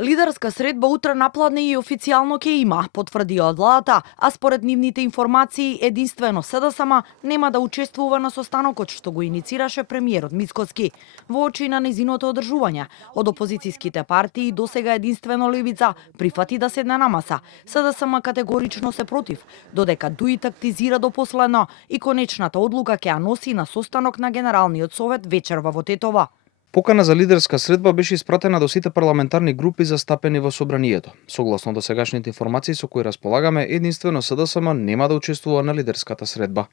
Лидерска средба утре напладне и официјално ќе има, потврдија од владата, а според нивните информации единствено СДСМ нема да учествува на состанокот што го иницираше премиерот Мицкоски. Во очи на незиното одржување, од опозицијските партии досега единствено Левица прифати да седне на маса. СДСМ категорично се против, додека ДУИ тактизира до последно и конечната одлука ќе ја носи на состанок на Генералниот совет вечерва во Тетова. Покана за лидерска средба беше испратена до сите парламентарни групи застапени во собранието. Согласно досегашните информации со кои располагаме, единствено СДСМ нема да учествува на лидерската средба.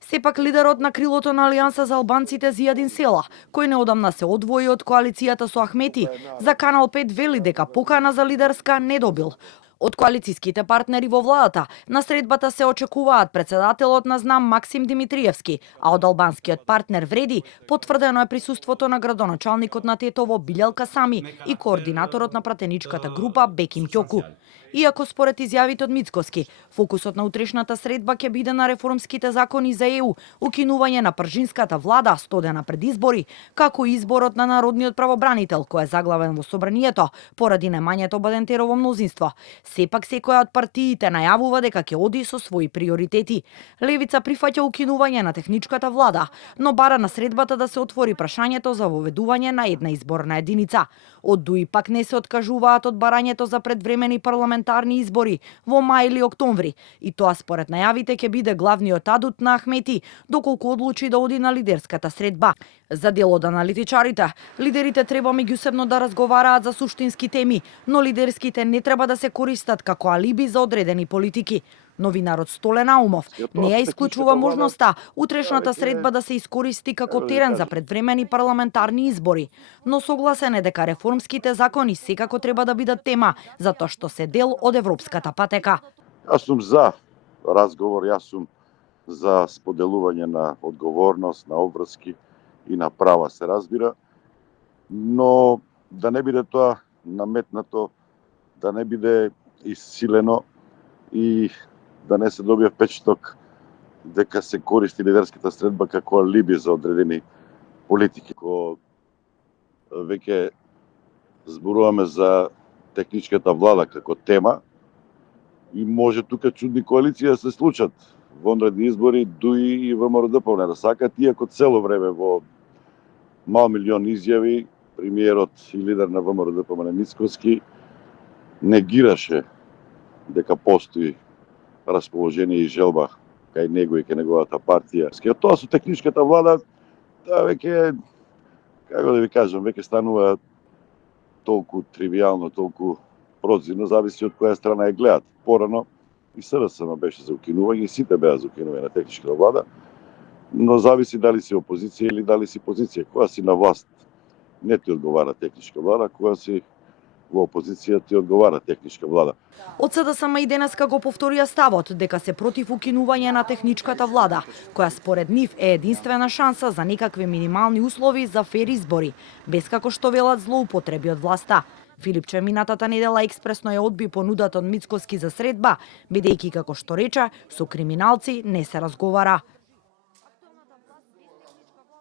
Сепак лидерот на крилото на Алијанса за албанците Зијадин Села, кој неодамна се одвои од коалицијата со Ахмети, за Канал 5 вели дека покана за лидерска не добил. Од коалицијските партнери во владата, на средбата се очекуваат председателот на ЗНАМ Максим Димитриевски, а од албанскиот партнер Вреди потврдено е присуството на градоначалникот на Тетово Билјалка Сами и координаторот на пратеничката група Беким Ќоку. Иако според изјавите од Мицкоски, фокусот на утрешната средба ќе биде на реформските закони за ЕУ, укинување на пржинската влада 100 дена пред избори, како и изборот на народниот правобранител кој е заглавен во собранието поради немањето Бадентерово мнозинство. Сепак секоја од партиите најавува дека ќе оди со своји приоритети. Левица прифаќа укинување на техничката влада, но бара на средбата да се отвори прашањето за воведување на една изборна единица. Од ДУИ пак не се откажуваат од барањето за предвремени парламентарни избори во мај или октомври, и тоа според најавите ќе биде главниот адут на Ахмети доколку одлучи да оди на лидерската средба. За дел од аналитичарите, лидерите треба меѓусебно да разговараат за суштински теми, но лидерските не треба да се користат како алиби за одредени политики. Новинарот Столен Аумов не ја исклучува можноста утрешната средба да се искористи како терен за предвремени парламентарни избори, но согласен е дека реформските закони секако треба да бидат тема, затоа што се дел од европската патека. Јас сум за разговор, јас сум за споделување на одговорност, на обврски и на права се разбира, но да не биде тоа наметнато, да не биде исилено и да не се добие впечаток дека се користи лидерската средба како алиби за одредени политики. Ко веќе зборуваме за техничката влада како тема и може тука чудни коалиции да се случат. Вонредни избори, ДУИ и ВМРО-ДПМН да сакат, иако цело време во мал милион изјави премиерот и лидер на ВМРО-ДПМН Мицкоски негираше дека постои расположение и желба кај него и кај неговата партија. Тоа со техничката влада, тоа веќе, како да ви кажам, веќе станува толку тривијално, толку прозирно, зависи од која страна ја гледат. Порано и СДСМ беше за укинување, и сите беа за укинување на техничката влада, но зависи дали си опозиција или дали си позиција. Кога си на власт не ти одговара техничка влада, кога си во опозиција ти одговара техничка влада. Од СДСМ и денеска го повторија ставот дека се против укинување на техничката влада, која според нив е единствена шанса за некакви минимални услови за фер избори, без како што велат злоупотреби од власта. Филипче минатата недела експресно ја одби понудата од Мицкоски за средба, бидејќи како што рече, со криминалци не се разговара.